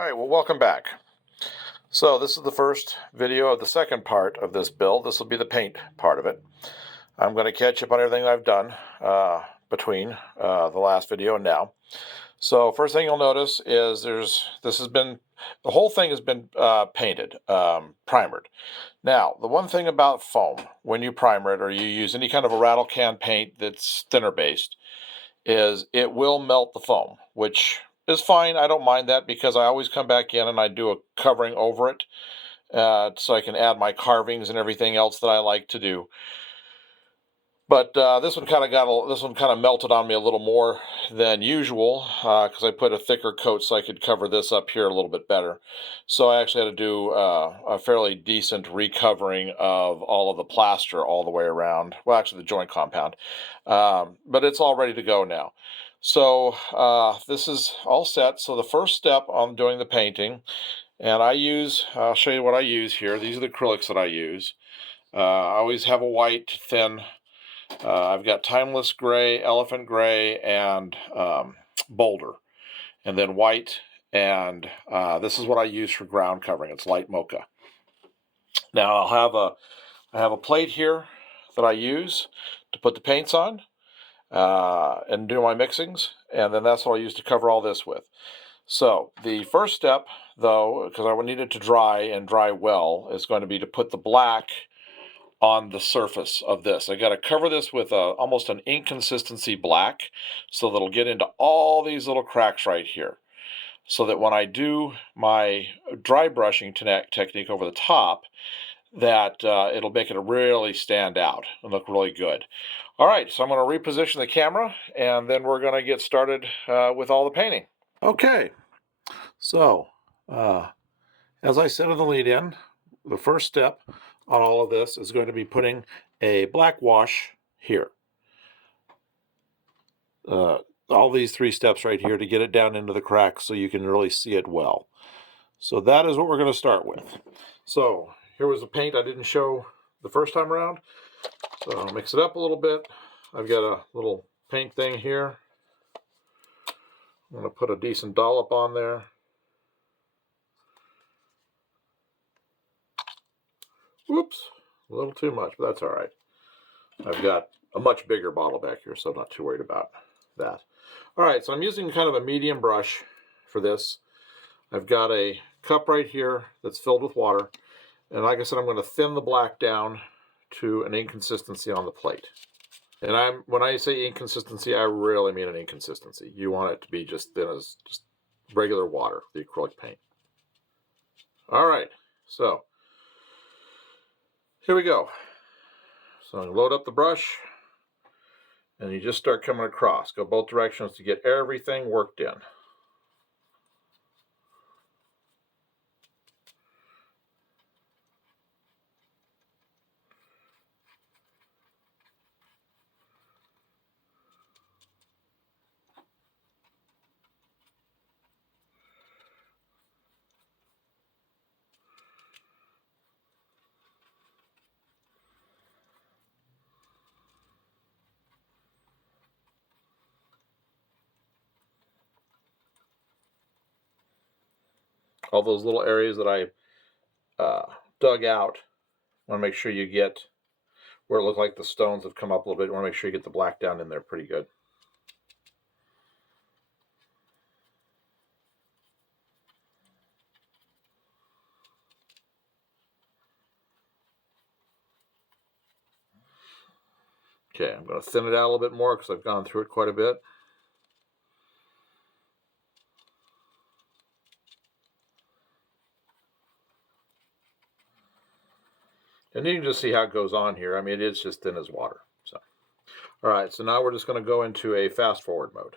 All right, well, welcome back. So this is the first video of the second part of this build. This will be the paint part of it. I'm going to catch up on everything I've done between the last video and now. So first thing you'll notice is the whole thing has been painted, primered. Now, the one thing about foam, when you primer it or you use any kind of a rattle can paint that's thinner based, is it will melt the foam, which is fine. I don't mind that because I always come back in and I do a covering over it so I can add my carvings and everything else that I like to do. But this one kind of melted on me a little more than usual because I put a thicker coat so I could cover this up here a little bit better. So I actually had to do a fairly decent recovering of all of the plaster all the way around. Well, actually the joint compound, but it's all ready to go now. So this is all set. So the first step on doing the painting, and I'll show you what I use here. These are the acrylics that I use. I always have a white thin. I've got Timeless Gray, Elephant Gray, and Boulder, and then white, and this is what I use for ground covering. It's light mocha. Now I have a plate here that I use to put the paints on and do my mixings, and then that's what I use to cover all this with. So the first step, though, because I need it to dry and dry well, is going to be to put the black on the surface of this. I got to cover this with almost an ink consistency black so that it'll get into all these little cracks right here. So that when I do my dry brushing technique over the top, that it'll make it really stand out and look really good. All right, so I'm going to reposition the camera and then we're going to get started with all the painting. Okay, so as I said in the lead-in, the first step on all of this is going to be putting a black wash here. All these three steps right here to get it down into the cracks so you can really see it well. So that is what we're going to start with. So here was the paint I didn't show the first time around. So I'll mix it up a little bit. I've got a little paint thing here. I'm going to put a decent dollop on there. Whoops, a little too much, but that's all right. I've got a much bigger bottle back here, so I'm not too worried about that. All right, so I'm using kind of a medium brush for this. I've got a cup right here that's filled with water. And like I said, I'm going to thin the black down to an inconsistency on the plate. And when I say inconsistency, I really mean an inconsistency. You want it to be just thin as just regular water, the acrylic paint. All right, so here we go. So I'm going to load up the brush, and you just start coming across. Go both directions to get everything worked in. All those little areas that I dug out, I want to make sure you get where it looked like the stones have come up a little bit. You want to make sure you get the black down in there pretty good. Okay, I'm going to thin it out a little bit more because I've gone through it quite a bit. And you can just see how it goes on here. I mean, it is just thin as water. So, all right, so now we're just going to go into a fast forward mode.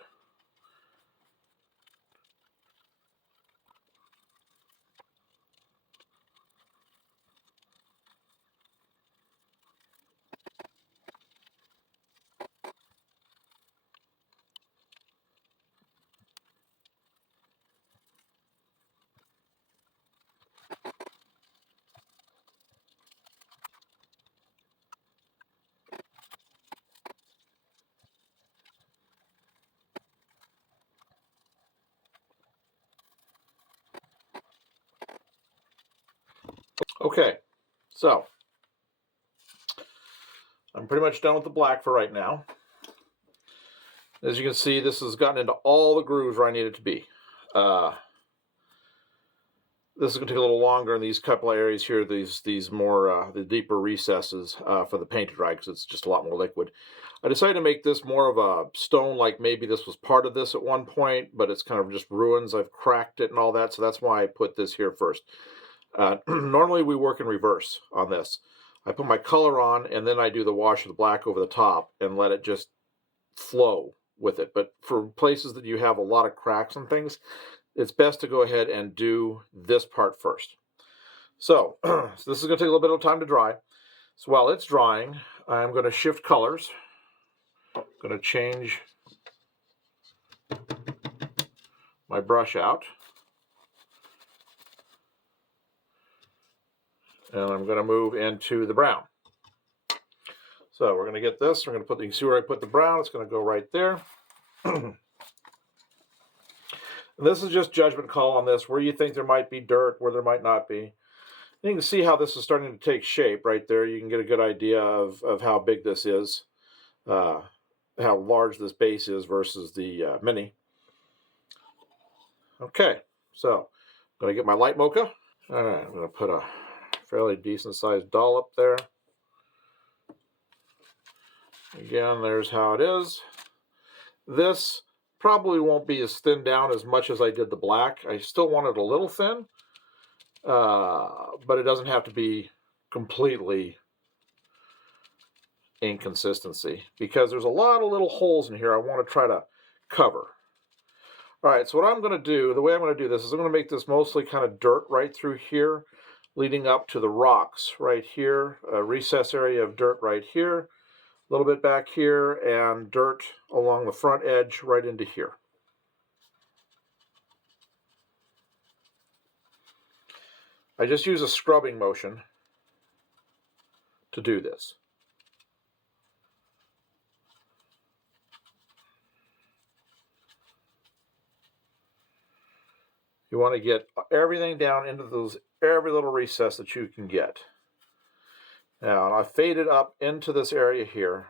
Okay, so I'm pretty much done with the black for right now. As you can see, this has gotten into all the grooves where I need it to be. This is going to take a little longer in these couple of areas here, these more, the deeper recesses for the paint to dry, because it's just a lot more liquid. I decided to make this more of a stone, like maybe this was part of this at one point, but it's kind of just ruins. I've cracked it and all that, so that's why I put this here first. Normally we work in reverse on this. I put my color on, and then I do the wash of the black over the top and let it just flow with it. But for places that you have a lot of cracks and things, it's best to go ahead and do this part first. So, so this is going to take a little bit of time to dry. So while it's drying, I'm going to shift colors. I'm going to change my brush out. And I'm going to move into the brown. So we're going to get this. We're going to put, you can see where I put the brown. It's going to go right there. And this is just judgment call on this, where you think there might be dirt, where there might not be. You can see how this is starting to take shape right there. You can get a good idea of how big this is, how large this base is versus the mini. Okay, so I'm going to get my light mocha. All right, I'm going to put a fairly decent sized dollop there. Again, there's how it is. This probably won't be as thinned down as much as I did the black. I still want it a little thin, but it doesn't have to be completely inconsistency, because there's a lot of little holes in here I want to try to cover. All right, so what I'm going to do, the way I'm going to do this is I'm going to make this mostly kind of dirt right through here, leading up to the rocks right here, a recess area of dirt right here, a little bit back here, and dirt along the front edge right into here. I just use a scrubbing motion to do this. You want to get everything down into every little recess that you can get. Now, I faded up into this area here,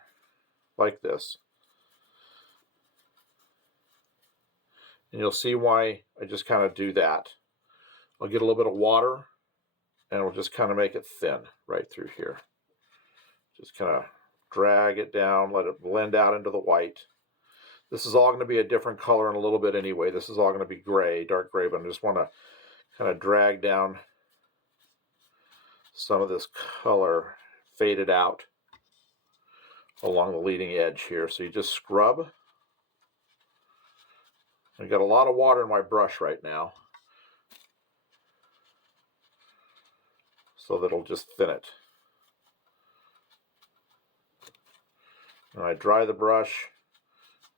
like this. And you'll see why I just kind of do that. I'll get a little bit of water, and we'll just kind of make it thin right through here. Just kind of drag it down, let it blend out into the white. This is all going to be a different color in a little bit anyway. This is all going to be gray, dark gray, but I just want to kind of drag down some of this color, fade it out along the leading edge here. So you just scrub. I've got a lot of water in my brush right now, so that it'll just thin it. And I dry the brush,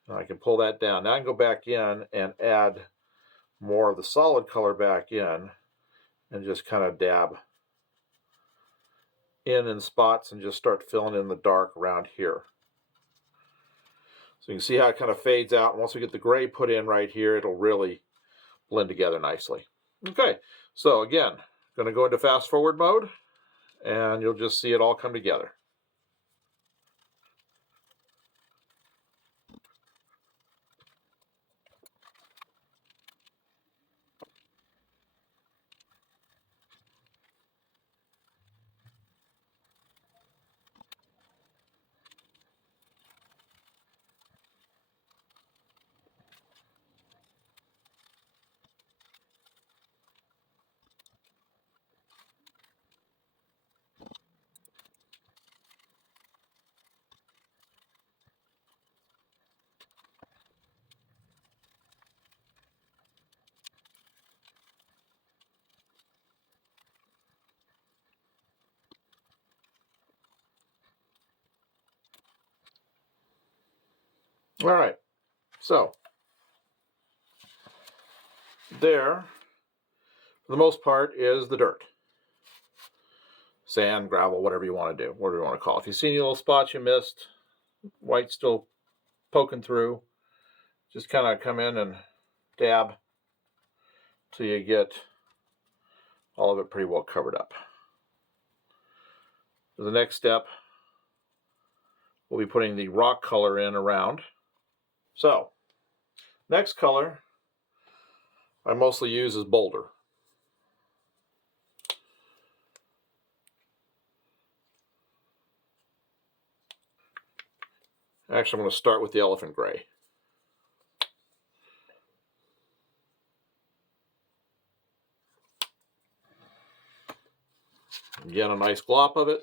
and I can pull that down. Now I can go back in and add more of the solid color back in, and just kind of dab in spots and just start filling in the dark around here. So you can see how it kind of fades out. And once we get the gray put in right here, it'll really blend together nicely. Okay, so again, going to go into fast forward mode, and you'll just see it all come together. All right, so there, for the most part, is the dirt. Sand, gravel, whatever you want to do, whatever you want to call it. If you see any little spots you missed, white still poking through, just kind of come in and dab till you get all of it pretty well covered up. The next step, we'll be putting the rock color in around. So, next color I mostly use is boulder. Actually, I'm going to start with the elephant gray. Again, a nice glop of it.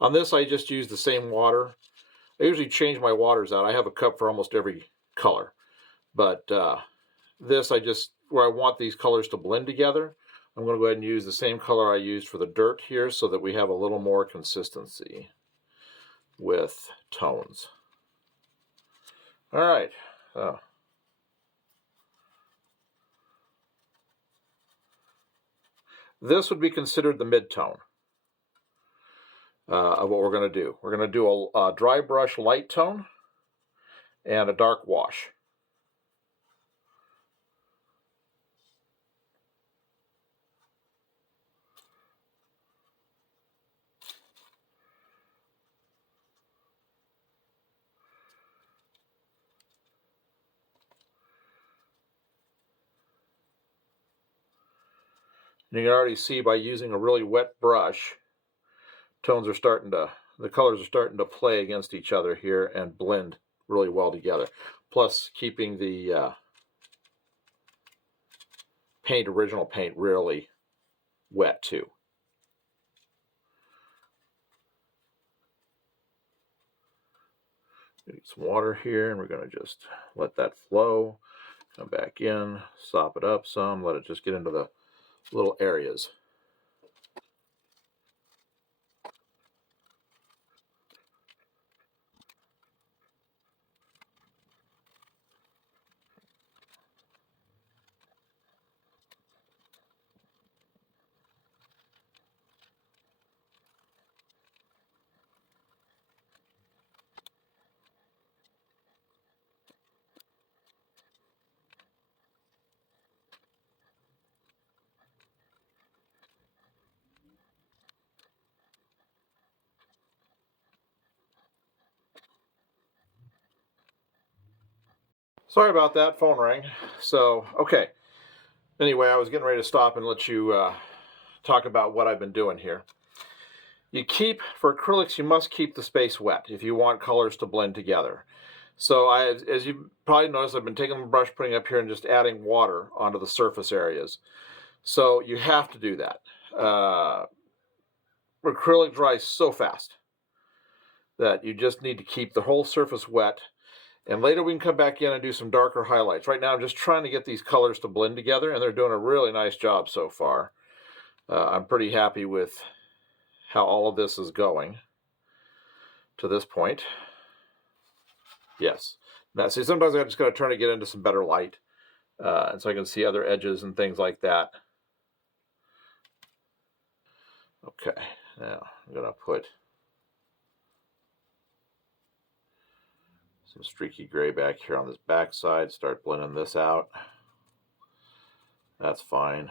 On this, I just use the same water. I usually change my waters out. I have a cup for almost every color. But this, where I want these colors to blend together, I'm going to go ahead and use the same color I used for the dirt here so that we have a little more consistency with tones. All right. This would be considered the mid-tone of what we're going to do. We're going to do a dry brush light tone and a dark wash. And you can already see by using a really wet brush, the colors are starting to play against each other here and blend really well together. Plus keeping the original paint really wet too. Get some water here, and we're going to just let that flow. Come back in, sop it up some, let it just get into the little areas. Sorry about that, phone rang. So, okay. Anyway, I was getting ready to stop and let you talk about what I've been doing here. For acrylics, you must keep the space wet if you want colors to blend together. So as you probably noticed, I've been taking the brush, putting it up here and just adding water onto the surface areas. So you have to do that. Acrylic dries so fast that you just need to keep the whole surface wet. And later we can come back in and do some darker highlights. Right now I'm just trying to get these colors to blend together, and they're doing a really nice job so far. I'm pretty happy with how all of this is going to this point. Yes. Now, see, sometimes I just got to turn to get into some better light, and so I can see other edges and things like that. Okay, now I'm going to put some streaky gray back here on this back side, start blending this out. That's fine.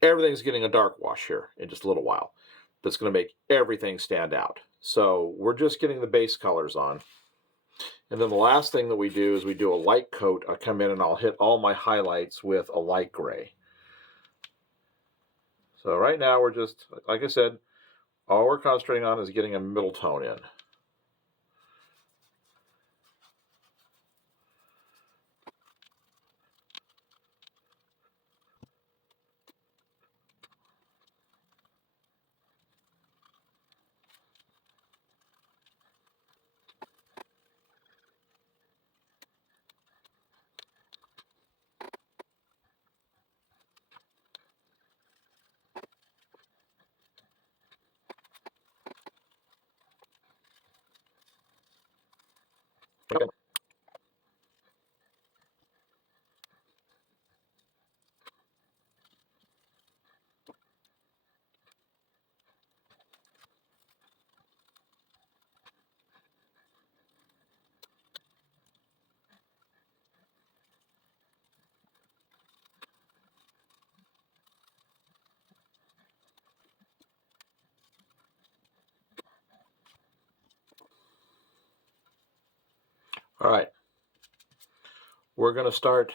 Everything's getting a dark wash here in just a little while. That's going to make everything stand out. So we're just getting the base colors on. And then the last thing that we do is we do a light coat. I come in and I'll hit all my highlights with a light gray. So right now we're just, like I said, all we're concentrating on is getting a middle tone in. All right, we're going to start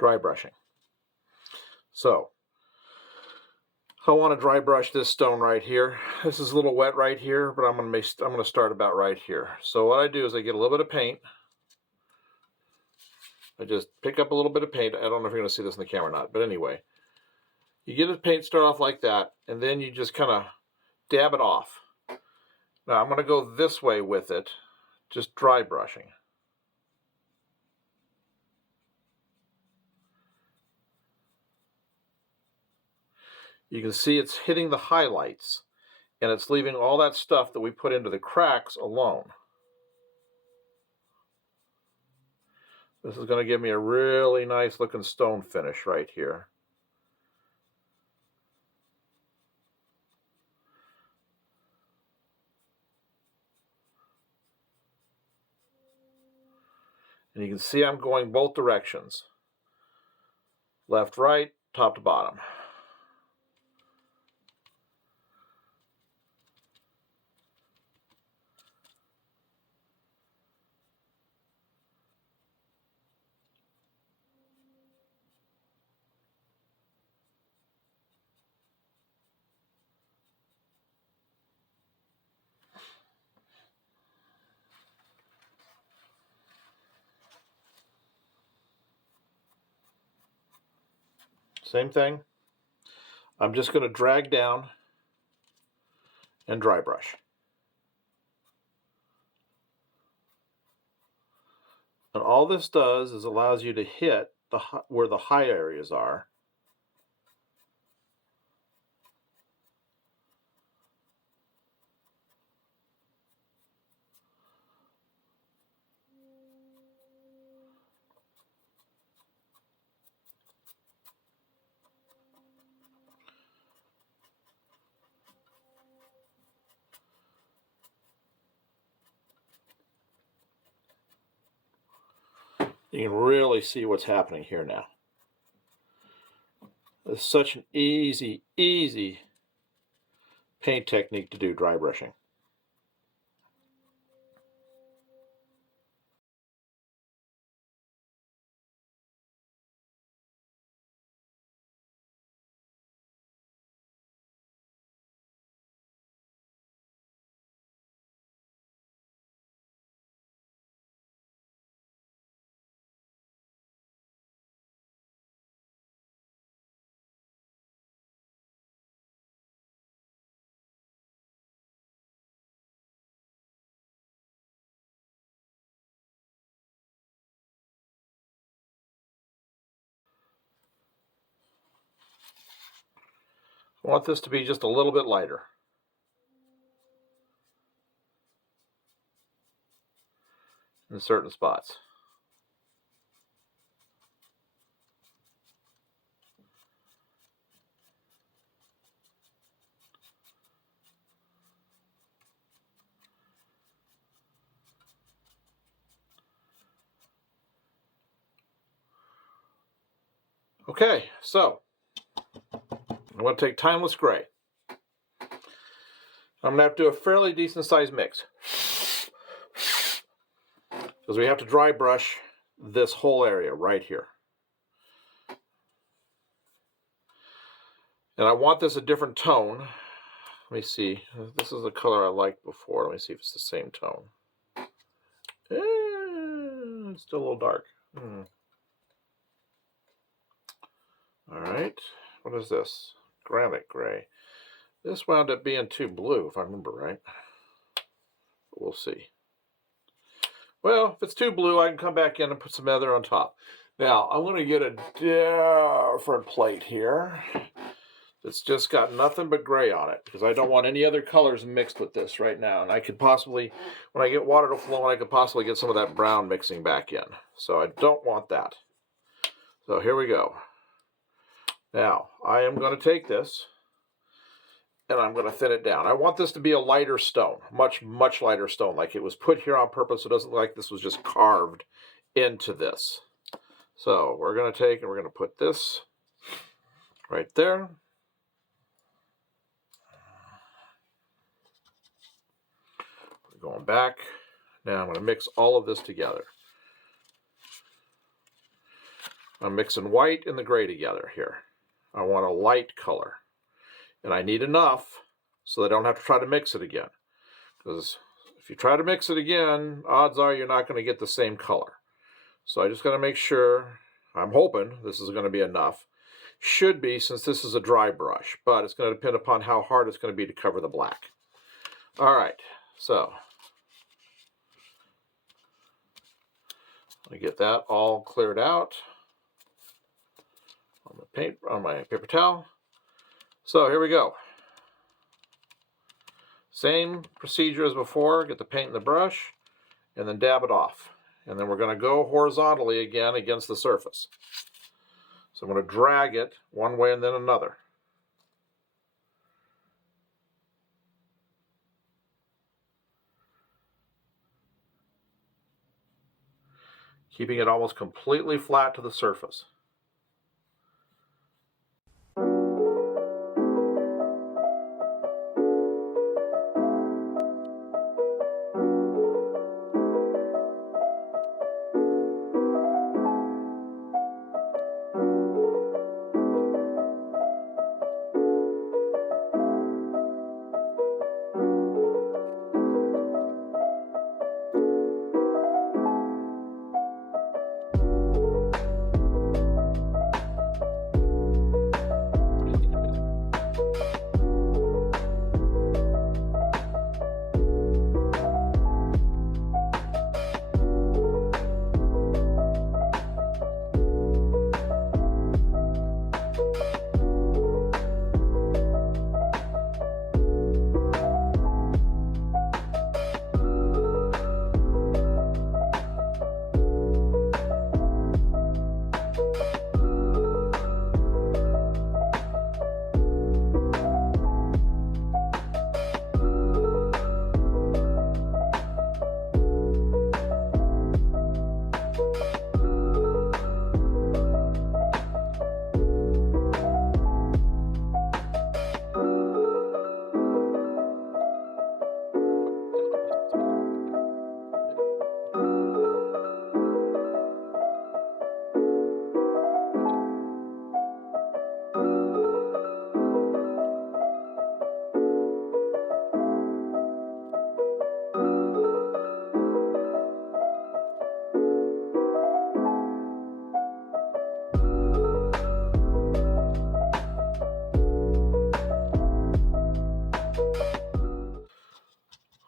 dry brushing. So I want to dry brush this stone right here. This is a little wet right here, but I'm going to start about right here. So what I do is I get a little bit of paint. I just pick up a little bit of paint. I don't know if you're going to see this in the camera or not, but anyway, you get the paint start off like that, and then you just kind of dab it off. Now I'm going to go this way with it, just dry brushing. You can see it's hitting the highlights, and it's leaving all that stuff that we put into the cracks alone. This is going to give me a really nice looking stone finish right here. And you can see I'm going both directions. Left, right, top to bottom. Same thing. I'm just going to drag down and dry brush. And all this does is allows you to hit where the high areas are. You can really see what's happening here now. It's such an easy paint technique to do dry brushing. I want this to be just a little bit lighter. In certain spots. Okay, so I'm going to take Timeless Gray. I'm going to have to do a fairly decent sized mix, because we have to dry brush this whole area right here. And I want this a different tone. Let me see. This is the color I liked before. Let me see if it's the same tone. It's still a little dark. All right. What is this? Granite gray. This wound up being too blue, if I remember right. But we'll see. Well, if it's too blue, I can come back in and put some other on top. Now, I'm going to get a different plate here. It's just got nothing but gray on it, because I don't want any other colors mixed with this right now. And I could possibly, when I get water to flow, I could possibly get some of that brown mixing back in. So I don't want that. So here we go. Now, I am going to take this, and I'm going to thin it down. I want this to be a lighter stone, much lighter stone, like it was put here on purpose. So it doesn't look like this was just carved into this. So we're going to take and we're going to put this right there. Going back. Now I'm going to mix all of this together. I'm mixing white and the gray together here. I want a light color. And I need enough so I don't have to try to mix it again. Because if you try to mix it again, odds are you're not going to get the same color. So I just got to make sure, I'm hoping this is going to be enough. Should be, since this is a dry brush, but it's going to depend upon how hard it's going to be to cover the black. All right, so I get that all cleared out on the paint, on my paper towel. So here we go. Same procedure as before. Get the paint in the brush and then dab it off. And then we're going to go horizontally again against the surface. So I'm going to drag it one way and then another. Keeping it almost completely flat to the surface.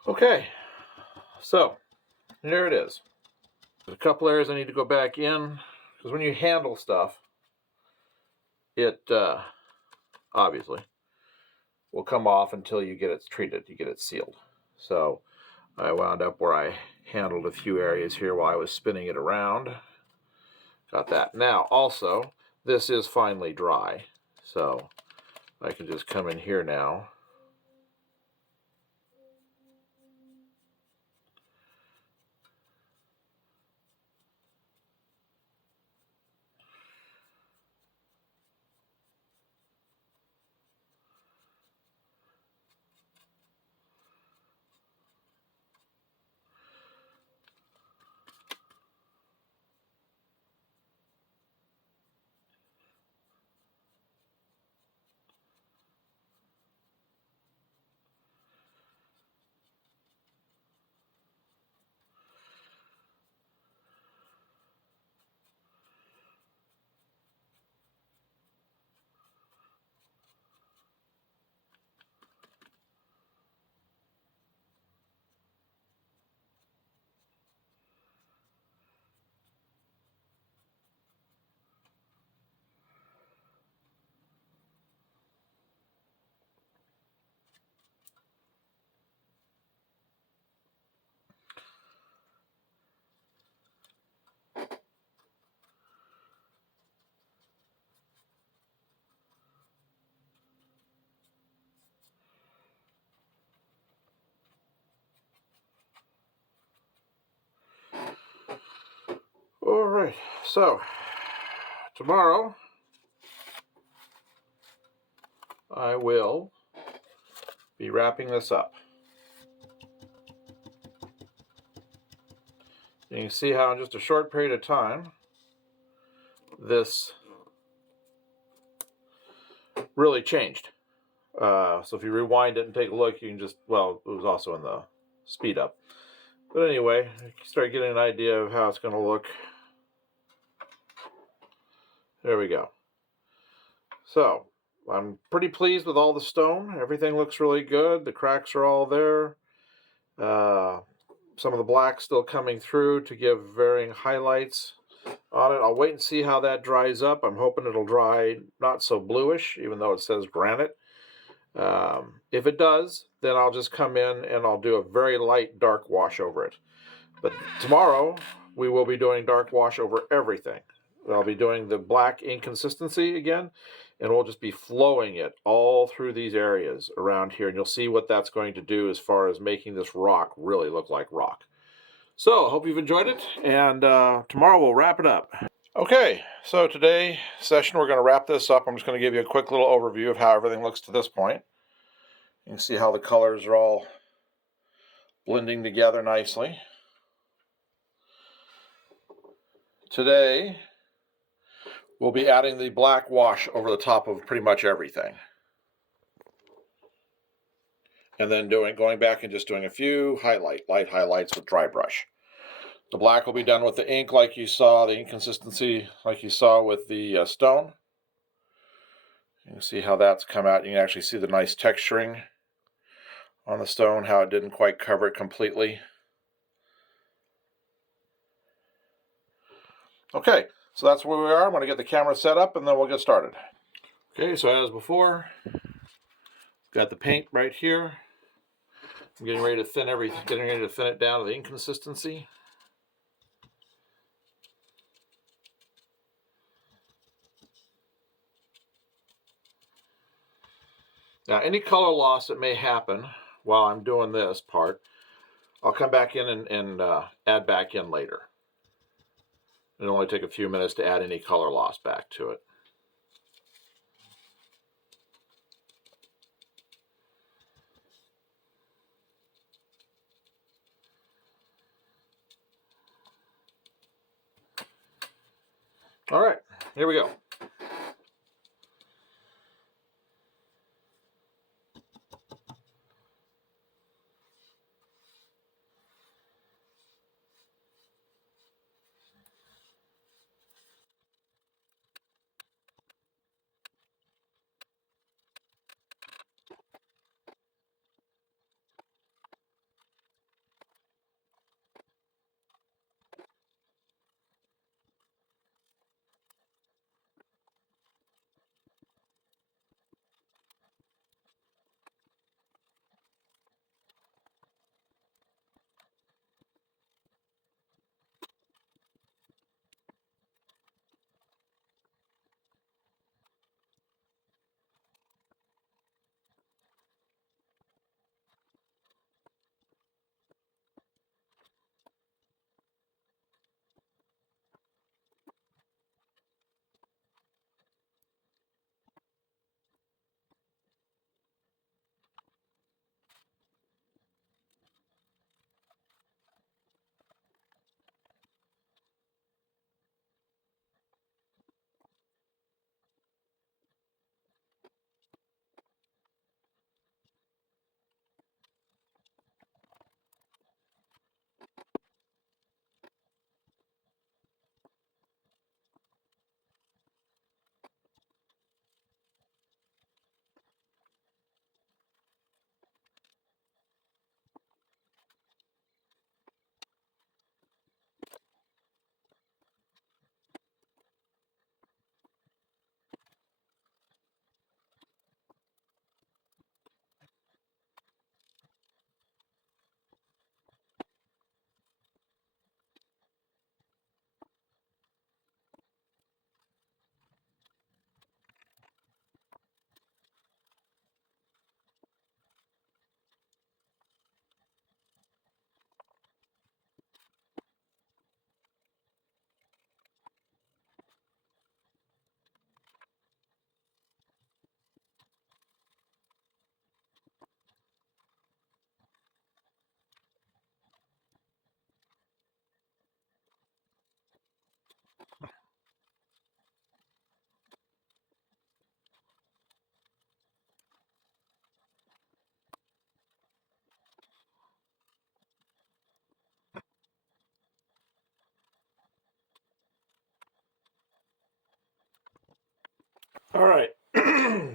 Okay, so here it is. There's a couple areas I need to go back in, because when you handle stuff, it obviously will come off until you get it treated, you get it sealed. So I wound up where I handled a few areas here while I was spinning it around. Got that. Now also, this is finally dry, so I can just come in here now. All right, so tomorrow I will be wrapping this up. And you can see how in just a short period of time, this really changed. So if you rewind it and take a look, you can just, well, it was also in the speed up. But anyway, you start getting an idea of how it's going to look. There we go. So I'm pretty pleased with all the stone. Everything looks really good. The cracks are all there. Some of the black still coming through to give varying highlights on it. I'll wait and see how that dries up. I'm hoping it'll dry not so bluish, even though it says granite. If it does, then I'll just come in and I'll do a very light dark wash over it. But tomorrow, we will be doing dark wash over everything. I'll be doing the black inconsistency again, and we'll just be flowing it all through these areas around here, and you'll see what that's going to do as far as making this rock really look like rock. So, I hope you've enjoyed it, and tomorrow we'll wrap it up. Okay, so today session we're going to wrap this up. I'm just going to give you a quick little overview of how everything looks to this point. You can see how the colors are all blending together nicely. Today, we'll be adding the black wash over the top of pretty much everything. And then going back and just doing a few light highlights with dry brush. The black will be done with the ink like you saw, the inconsistency like you saw with the stone. You can see how that's come out. You can actually see the nice texturing on the stone, how it didn't quite cover it completely. Okay, so that's where we are. I'm going to get the camera set up and then we'll get started. Okay, so as before, got the paint right here. I'm getting ready to thin it down to the inconsistency. Now, any color loss that may happen while I'm doing this part, I'll come back in and add back in later. It'll only take a few minutes to add any color loss back to it. All right, here we go.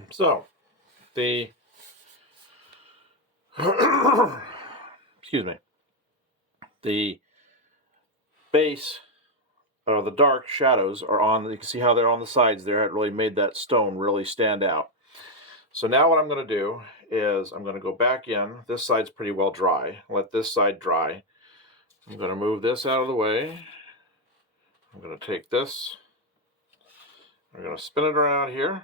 So, the excuse me, the base or the dark shadows are on. You can see how they're on the sides there. It really made that stone really stand out. So now what I'm going to do is I'm going to go back in. This side's pretty well dry. Let this side dry. I'm going to move this out of the way. I'm going to take this. I'm going to spin it around here.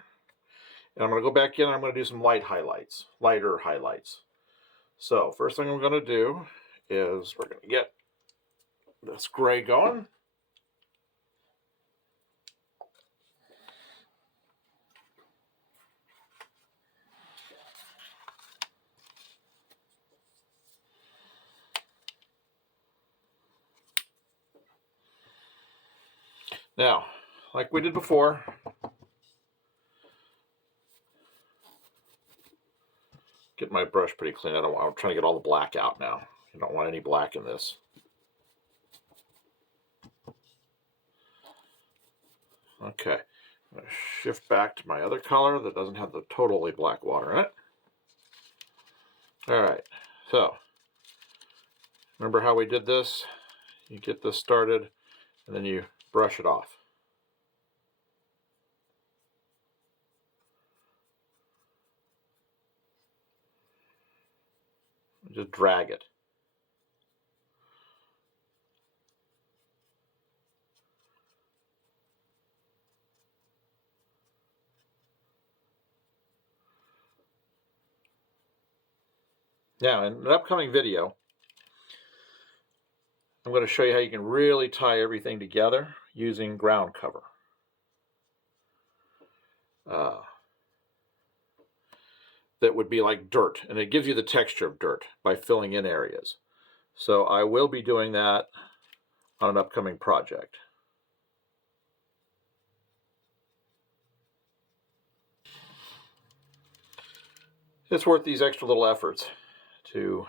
And I'm going to go back in and I'm going to do some lighter highlights. So first thing I'm going to do is we're going to get this gray going. Now, like we did before, get my brush pretty clean. I'm trying to get all the black out now. You don't want any black in this. Okay, I'm going to shift back to my other color that doesn't have the totally black water in it. All right, so remember how we did this? You get this started and then you brush it off. Just drag it. Now, in an upcoming video, I'm going to show you how you can really tie everything together using ground cover. That would be like dirt, and it gives you the texture of dirt by filling in areas. So I will be doing that on an upcoming project. It's worth these extra little efforts to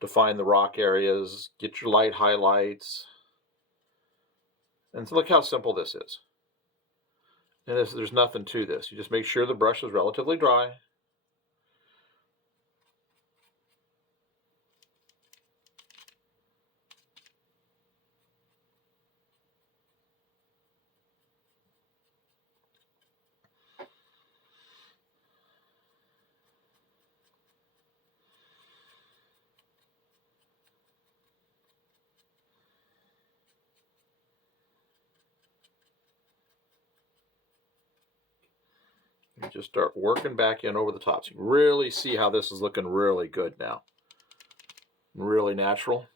define the rock areas, get your light highlights, and look how simple this is. And there's nothing to this. You just make sure the brush is relatively dry. You just start working back in over the top. So you can really see how this is looking really good now. Really natural.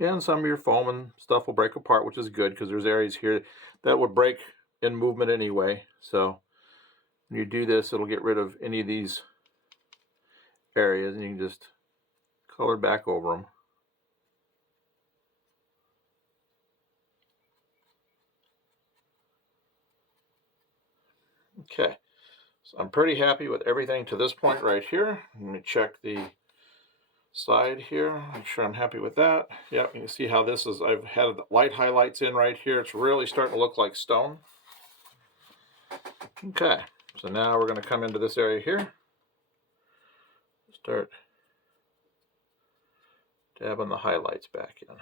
And some of your foam and stuff will break apart, which is good because there's areas here that would break in movement anyway. So when you do this, it'll get rid of any of these areas and you can just color back over them. Okay, so I'm pretty happy with everything to this point right here. Let me check the side here, make sure I'm happy with that. Yep, you can see how this is. I've had the light highlights in right here. It's really starting to look like stone. Okay, so now we're going to come into this area here. Start dabbing the highlights back in.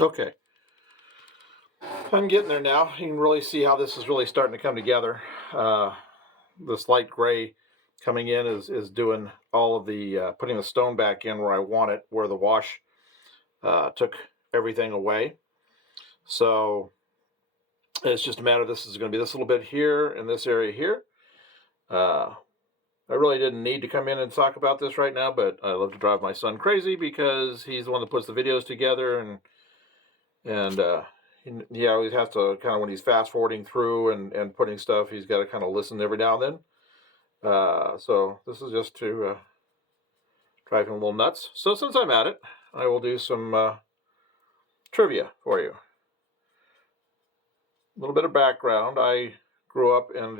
Okay, I'm getting there now. You can really see how this is really starting to come together. This light gray coming in is doing all of the putting the stone back in where I want it, where the wash took everything away. So it's just a matter of this is going to be this little bit here in this area here. I really didn't need to come in and talk about this right now, but I love to drive my son crazy because he's the one that puts the videos together, and he always has to kind of, when he's fast forwarding through and putting stuff, he's got to kind of listen every now and then. So this is just to drive him a little nuts. So since I'm at it, I will do some trivia for you. A little bit of background. I grew up with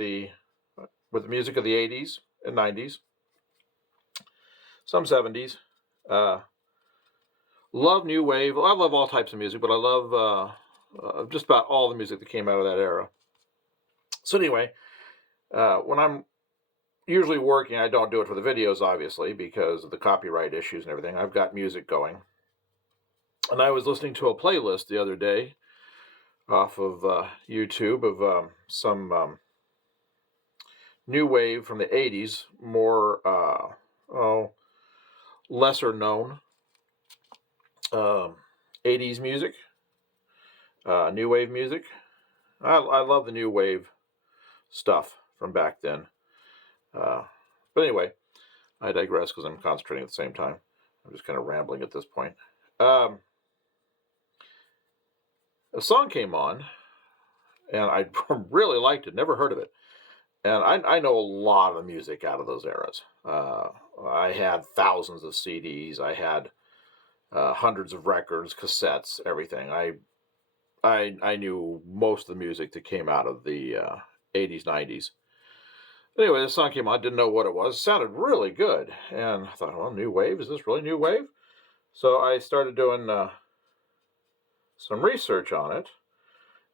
the music of the 80s and 90s, some 70s. Love new wave. I love all types of music, but I love just about all the music that came out of that era. So anyway, when I'm usually working, I don't do it for the videos, obviously, because of the copyright issues and everything. I've got music going. And I was listening to a playlist the other day off of YouTube of some new wave from the 80s, more lesser known 80s music, new wave music. I love the new wave stuff from back then. But anyway, I digress because I'm concentrating at the same time. I'm just kind of rambling at this point. A song came on, and I really liked it. Never heard of it. And I know a lot of the music out of those eras. I had thousands of CDs. I had hundreds of records, cassettes, everything. I knew most of the music that came out of the 80s, 90s. Anyway, this song came on. Didn't know what it was. It sounded really good. And I thought, well, new wave? Is this really new wave? So I started doing some research on it.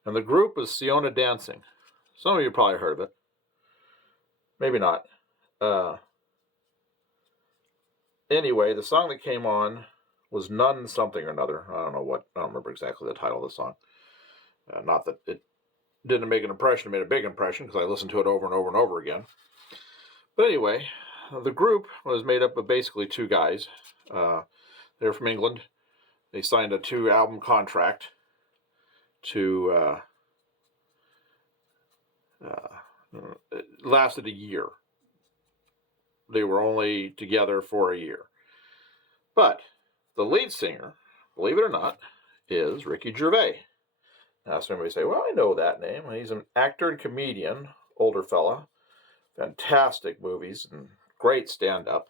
And the group was Siona Dancing. Some of you probably heard of it. Maybe not. Anyway, the song that came on was None Something or Another. I don't remember exactly the title of the song. Not that it didn't make an impression, it made a big impression because I listened to it over and over and over again. But anyway, the group was made up of basically two guys. They're from England. They signed a 2-album contract to it lasted a year. They were only together for a year. But the lead singer, believe it or not, is Ricky Gervais. Now somebody say, well, I know that name. He's an actor and comedian, older fella. Fantastic movies and great stand-up.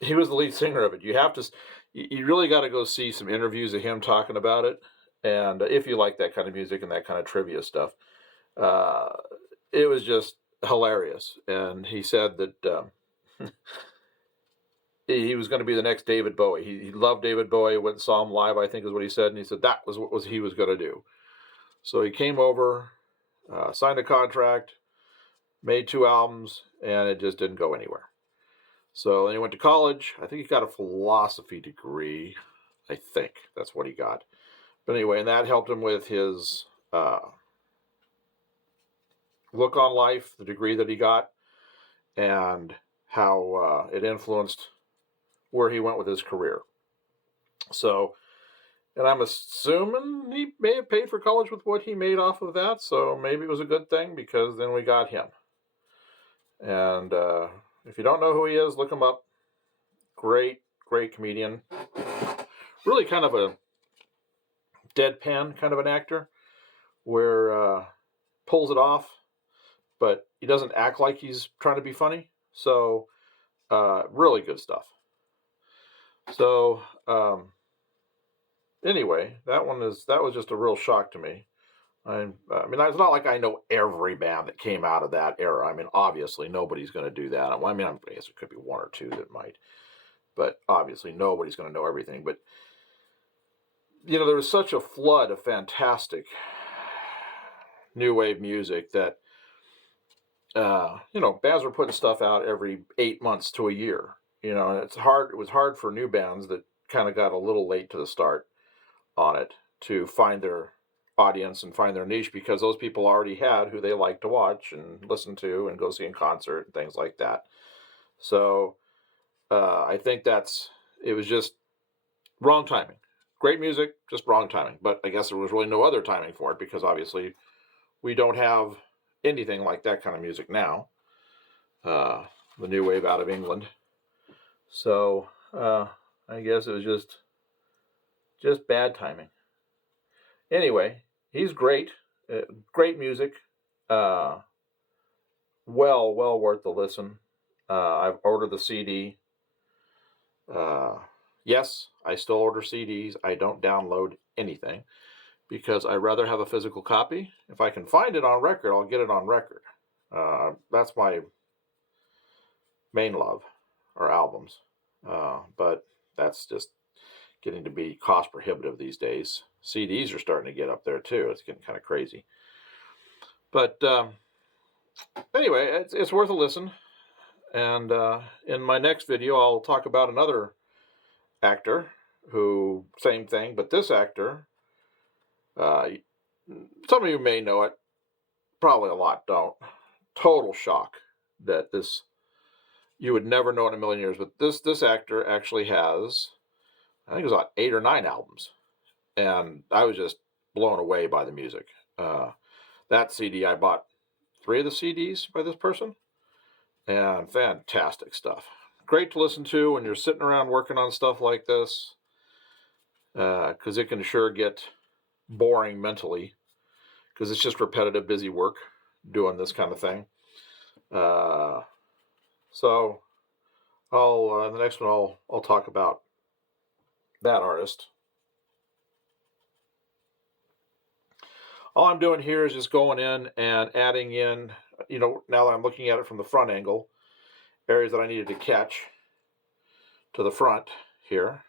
He was the lead singer of it. You really got to go see some interviews of him talking about it. And if you like that kind of music and that kind of trivia stuff, it was just hilarious. And he said that he was going to be the next David Bowie. He loved David Bowie, went and saw him live, I think is what he said. And he said that was what he was going to do. So he came over, signed a contract, made 2 albums, and it just didn't go anywhere. So then he went to college. I think he got a philosophy degree. I think that's what he got. But anyway, and that helped him with his look on life, the degree that he got, and how it influenced where he went with his career. So, and I'm assuming he may have paid for college with what he made off of that, so maybe it was a good thing because then we got him. And if you don't know who he is, look him up. Great comedian. Really kind of a deadpan kind of an actor where pulls it off, but he doesn't act like he's trying to be funny. So really good stuff. So anyway, that was just a real shock to me. I mean, it's not like I know every band that came out of that era. I mean, obviously nobody's going to do that. I guess it could be one or two that might, but obviously nobody's going to know everything. But there was such a flood of fantastic new wave music that bands were putting stuff out every 8 months to a year. And it was hard for new bands that kind of got a little late to the start on it to find their audience and find their niche, because those people already had who they like to watch and listen to and go see in concert and things like that. So I think it was just wrong timing. Great music, just wrong timing. But I guess there was really no other timing for it, because obviously we don't have anything like that kind of music now. The new wave out of England. So I guess it was just bad timing. Anyway, he's great. Great music. Well worth the listen. I've ordered the CD. Yes, I still order CDs. I don't download anything because I'd rather have a physical copy. If I can find it on record, I'll get it on record. That's my main love, or albums. But that's just getting to be cost prohibitive these days. CDs are starting to get up there too. It's getting kind of crazy. But anyway, it's worth a listen. And in my next video, I'll talk about another actor who, same thing, but this actor, some of you may know it, probably a lot don't. Total shock that you would never know in a million years, but this actor actually has, I think it was about 8 or 9 albums, and I was just blown away by the music. That CD, I bought 3 of the CDs by this person, and fantastic stuff. Great to listen to when you're sitting around working on stuff like this, because it can sure get boring mentally, because it's just repetitive, busy work doing this kind of thing. So I'll the next one I'll talk about that artist. All I'm doing here is just going in and adding in, now that I'm looking at it from the front angle, areas that I needed to catch to the front here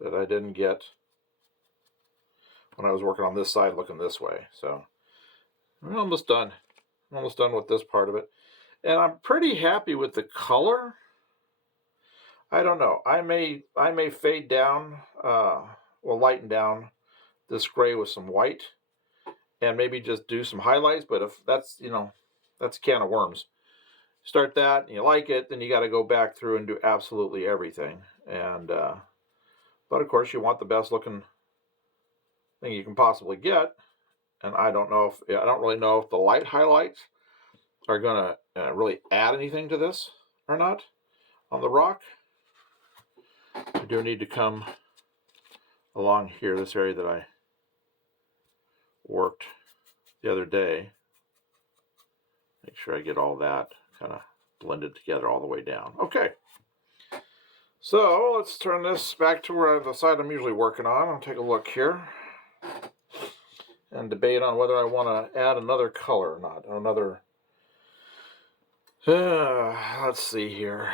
that I didn't get when I was working on this side looking this way. So I'm almost done. I'm almost done with this part of it. And I'm pretty happy with the color. I don't know. I may fade down, lighten down this gray with some white, and maybe just do some highlights. But if that's, that's a can of worms. Start that and you like it, then you got to go back through and do absolutely everything. And but of course you want the best looking thing you can possibly get. And I don't really know if the light highlights are going to really add anything to this or not on the rock. I do need to come along here, this area that I worked the other day. Make sure I get all that kind of blended together all the way down. Okay. So let's turn this back to the side I'm usually working on. I'll take a look here and debate on whether I want to add another color or not. Let's see here.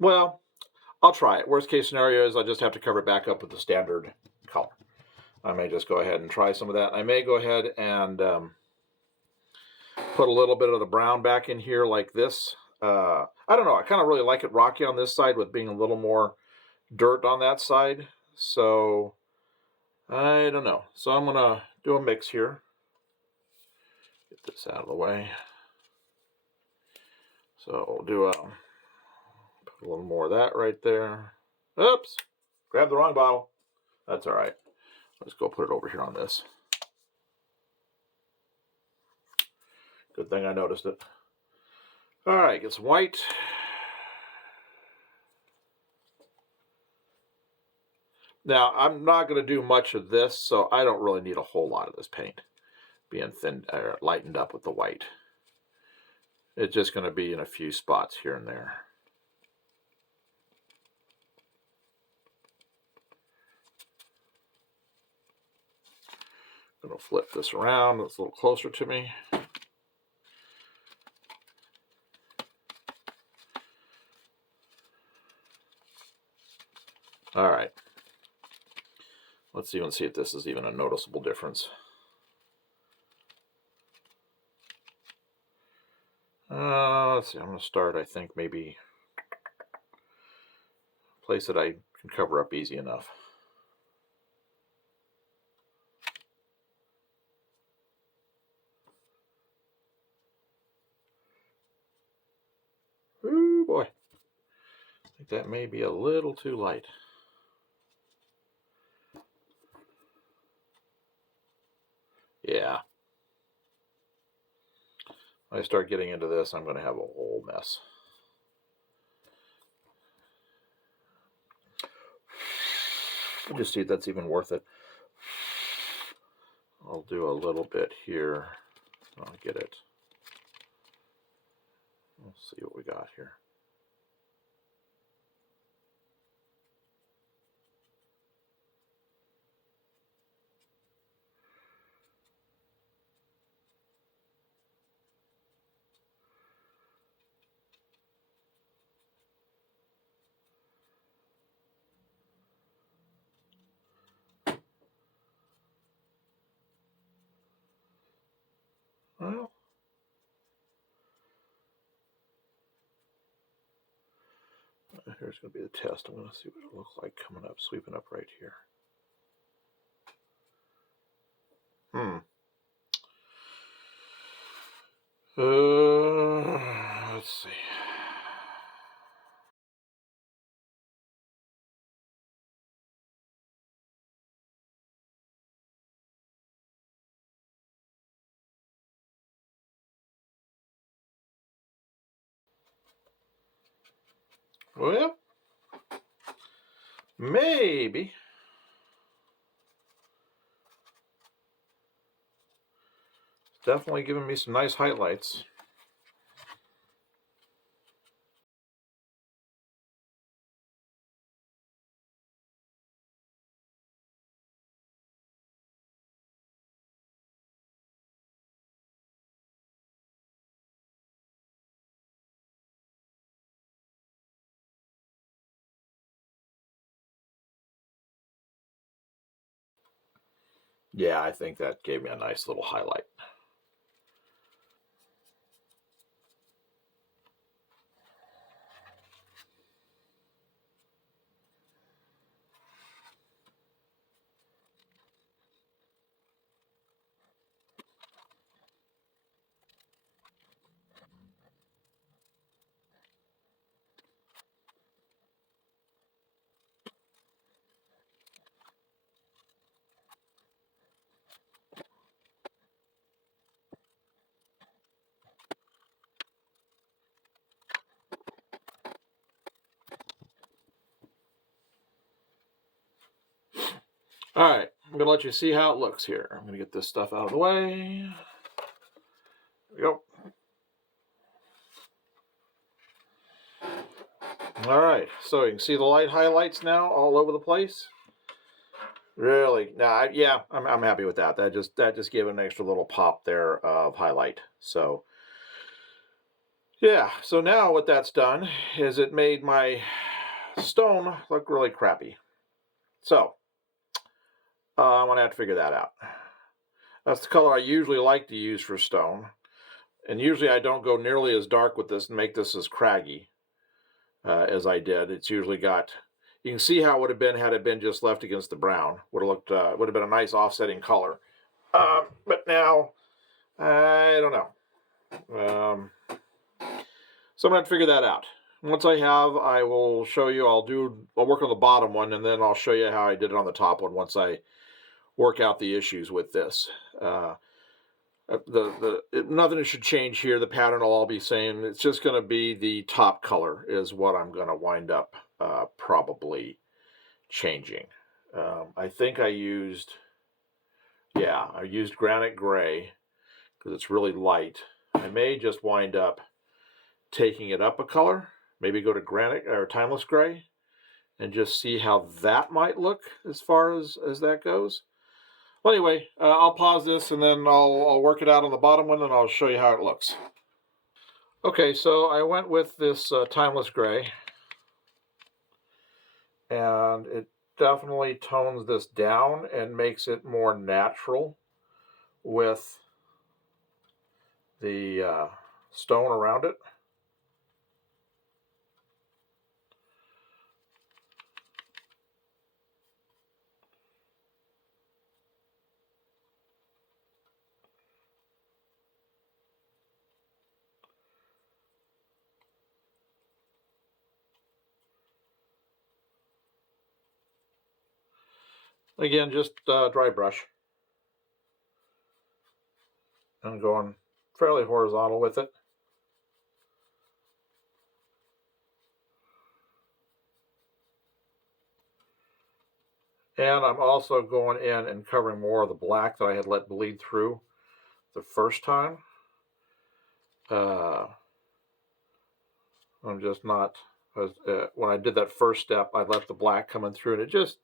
Well, I'll try it. Worst case scenario is I just have to cover it back up with the standard color. I may just go ahead and try some of that. I may go ahead and put a little bit of the brown back in here like this. I don't know. I kind of really like it rocky on this side with being a little more dirt on that side. So I don't know. So I'm going to do a mix here. Get this out of the way. So we'll do put a little more of that right there. Oops, grabbed the wrong bottle. That's all right. Let's go put it over here on this. Good thing I noticed it. All right, get some white. Now, I'm not going to do much of this, so I don't really need a whole lot of this paint being lightened up with the white. It's just going to be in a few spots here and there. I'm going to flip this around. It's a little closer to me. All right. Let's even see if this is even a noticeable difference. Let's see. I'm going to start, I think, maybe a place that I can cover up easy enough. Ooh, boy. I think that may be a little too light. Yeah. When I start getting into this, I'm going to have a whole mess. We'll just see if that's even worth it. I'll do a little bit here. I'll get it. Let's see what we got here. Well, here's going to be the test. I'm going to see what it looks like coming up, sweeping up right here. Let's see. Well, maybe. It's definitely giving me some nice highlights. Yeah, I think that gave me a nice little highlight. All right, I'm going to let you see how it looks here. I'm going to get this stuff out of the way. There we go. All right, so you can see the light highlights now all over the place. Really? No, yeah, I'm happy with that. That just gave an extra little pop there of highlight. So yeah, so now what that's done is it made my stone look really crappy. So I'm gonna have to figure that out. That's the color I usually like to use for stone, and usually I don't go nearly as dark with this and make this as craggy as I did. It's usually got. You can see how it would have been had it been just left against the brown. Would have looked would have been a nice offsetting color. But now I don't know. So I'm going to figure that out. Once I have, I will show you. I'll work on the bottom one, and then I'll show you how I did it on the top one once I work out the issues with this. Nothing should change here. The pattern will all be same. It's just going to be the top color is what I'm going to wind up probably changing. I think I used granite gray because it's really light. I may just wind up taking it up a color, maybe go to granite or timeless gray and just see how that might look as far as that goes. Well, anyway, I'll pause this and then I'll work it out on the bottom one and I'll show you how it looks. Okay, so I went with this timeless gray and it definitely tones this down and makes it more natural with the stone around it. Again, just dry brush. I'm going fairly horizontal with it. And I'm also going in and covering more of the black that I had let bleed through the first time. I'm just not, when I did that first step, I let the black coming through and it just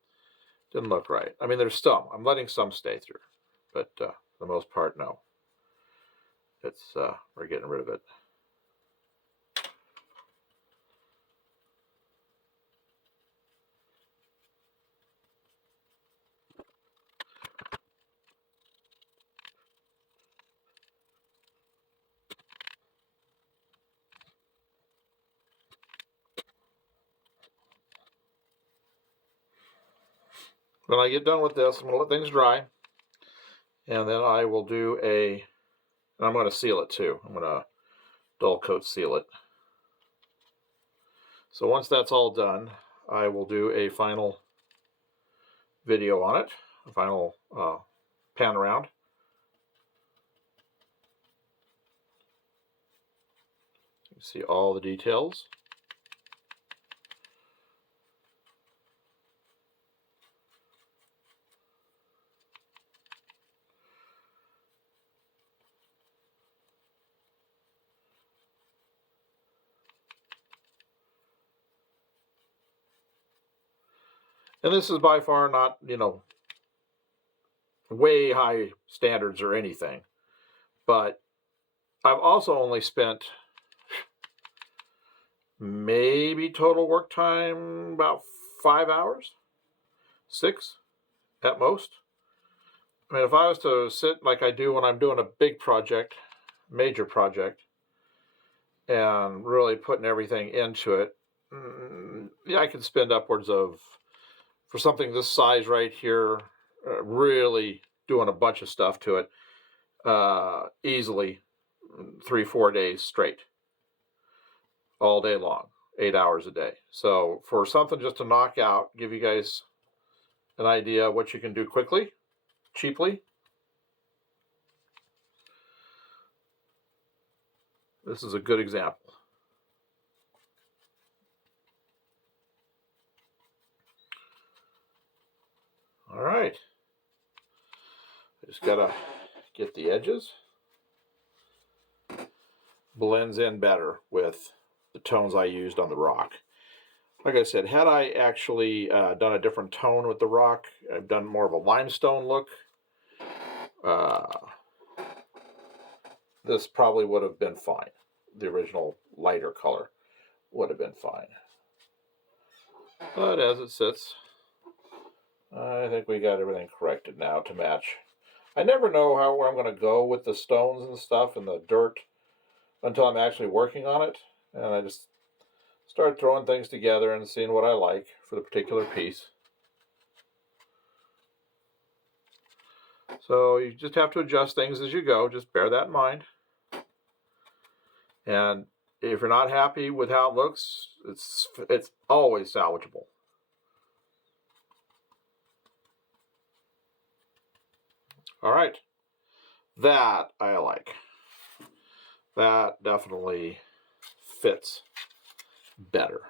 didn't look right. I mean, there's some, I'm letting some stay through, but for the most part, no. It's, we're getting rid of it. When I get done with this, I'm going to let things dry. And then I will do and I'm going to seal it too. I'm going to dull coat seal it. So once that's all done, I will do a final video on it, a final pan around. You see all the details. And this is by far not, way high standards or anything. But I've also only spent maybe total work time about 5 hours, 6 at most. I mean, if I was to sit like I do when I'm doing a big project, major project, and really putting everything into it, yeah, I could spend upwards of, for something this size right here, really doing a bunch of stuff to it, easily 3-4 days straight, all day long, 8 hours a day. So for something just to knock out, give you guys an idea of what you can do quickly, cheaply, this is a good example. All right, I just gotta get the edges. Blends in better with the tones I used on the rock. Like I said, had I actually done a different tone with the rock, I've done more of a limestone look, this probably would have been fine. The original lighter color would have been fine. But as it sits, I think we got everything corrected now to match. I never know where I'm going to go with the stones and stuff and the dirt until I'm actually working on it. And I just start throwing things together and seeing what I like for the particular piece. So you just have to adjust things as you go. Just bear that in mind. And if you're not happy with how it looks, it's always salvageable. All right, that I like. That definitely fits better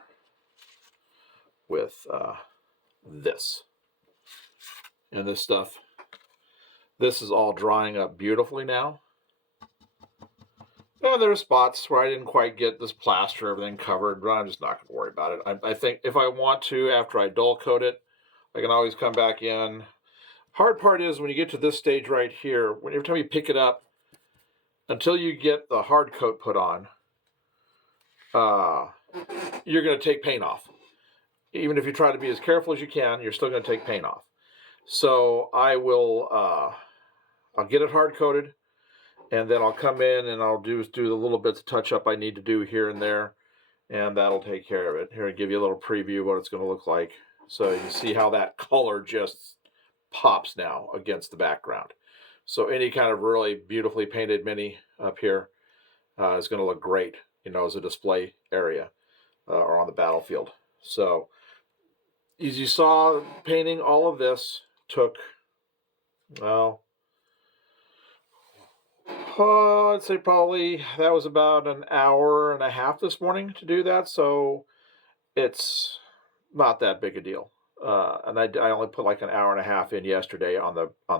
with this. And this stuff, this is all drying up beautifully now. And there are spots where I didn't quite get this plaster, everything covered, but I'm just not going to worry about it. I think if I want to, after I dull coat it, I can always come back in. Hard part is when you get to this stage right here, every time you pick it up, until you get the hard coat put on, you're going to take paint off. even if you try to be as careful as you can, you're still going to take paint off. So I will, I'll get it hard coated, and then I'll come in and I'll do the little bits of touch up I need to do here and there, and that'll take care of it. Here, I'll give you a little preview of what it's going to look like. So you can see how that color just pops now against the background. So any kind of really beautifully painted mini up here is going to look great, you know, as a display area or on the battlefield. So as you saw, painting all of this took, well, I'd say probably that was about an hour and a half this morning to do that. So it's not that big a deal. And I only put like an hour and a half in yesterday on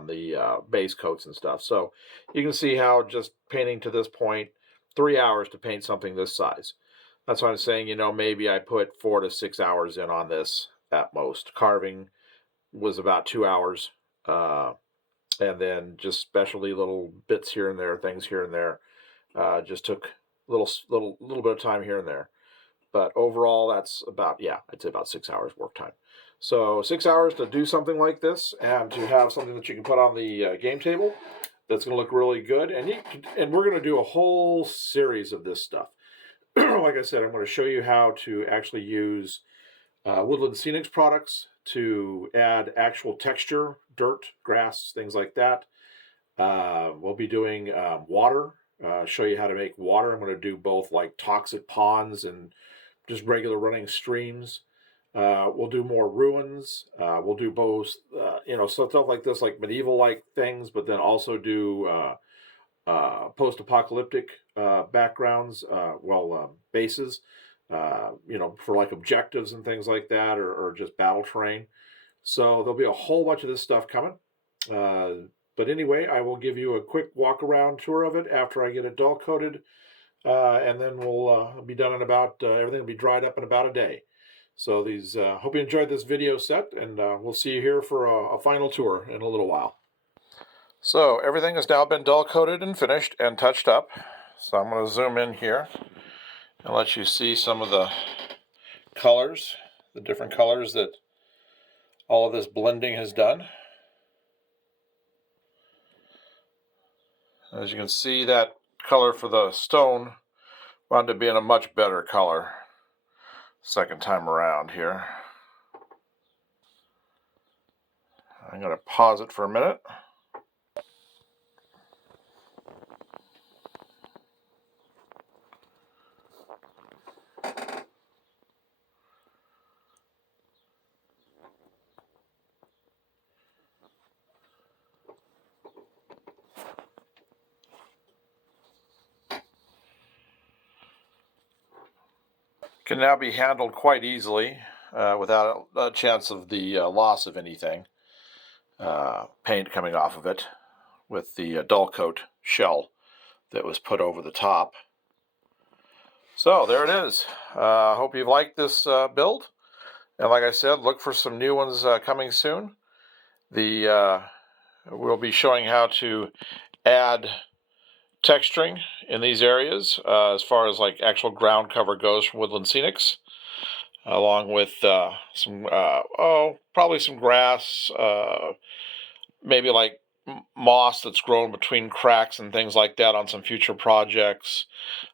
the base coats and stuff. So you can see how just painting to this point, 3 hours to paint something this size. That's why I'm saying, you know, maybe I put 4 to 6 hours in on this at most. Carving was about 2 hours. And then just specialty little bits here and there, things here and there. Just took a little bit of time here and there. But overall, that's about, yeah, I'd say about 6 hours work time. So 6 hours to do something like this and to have something that you can put on the game table that's going to look really good. And we're going to do a whole series of this stuff. Like I said, I'm going to show you how to actually use Woodland Scenics products to add actual texture, dirt, grass, things like that. We'll be doing water, show you how to make water. I'm going to do both like toxic ponds and just regular running streams. We'll do more ruins. We'll do both, you know, stuff like this, like medieval-like things, but then also do post-apocalyptic backgrounds, bases, you know, for like objectives and things like that, or just battle terrain. So there'll be a whole bunch of this stuff coming. But anyway, I will give you a quick walk-around tour of it after I get it dull coated, and then we'll be done in about, everything will be dried up in about a day. So hope you enjoyed this video set, and we'll see you here for a final tour in a little while. So everything has now been dull coated and finished and touched up. So I'm going to zoom in here and let you see some of the colors, the different colors that all of this blending has done. As you can see, that color for the stone wound up being a much better color second time around here. I'm going to pause it for a minute. Can now be handled quite easily without a chance of the loss of anything. Paint coming off of it with the dull coat shell that was put over the top. So there it is. Hope you've liked this build. And like I said, look for some new ones coming soon. We'll be showing how to add texturing in these areas as far as like actual ground cover goes from Woodland Scenics, along with probably some grass, maybe like moss that's grown between cracks and things like that on some future projects,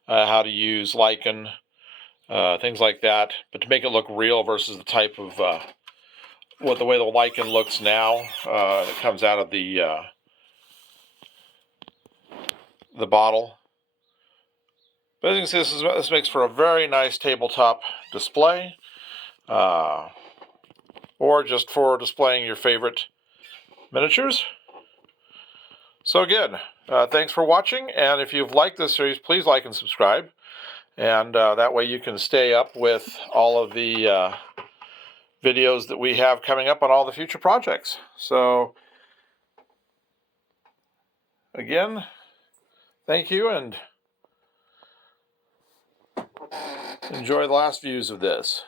how to use lichen, things like that, but to make it look real versus the type of the way the lichen looks now that comes out of the bottle. But as you can see, this makes for a very nice tabletop display, or just for displaying your favorite miniatures. So again, thanks for watching, and if you've liked this series, please like and subscribe, and that way you can stay up with all of the videos that we have coming up on all the future projects. So again, thank you, and enjoy the last views of this.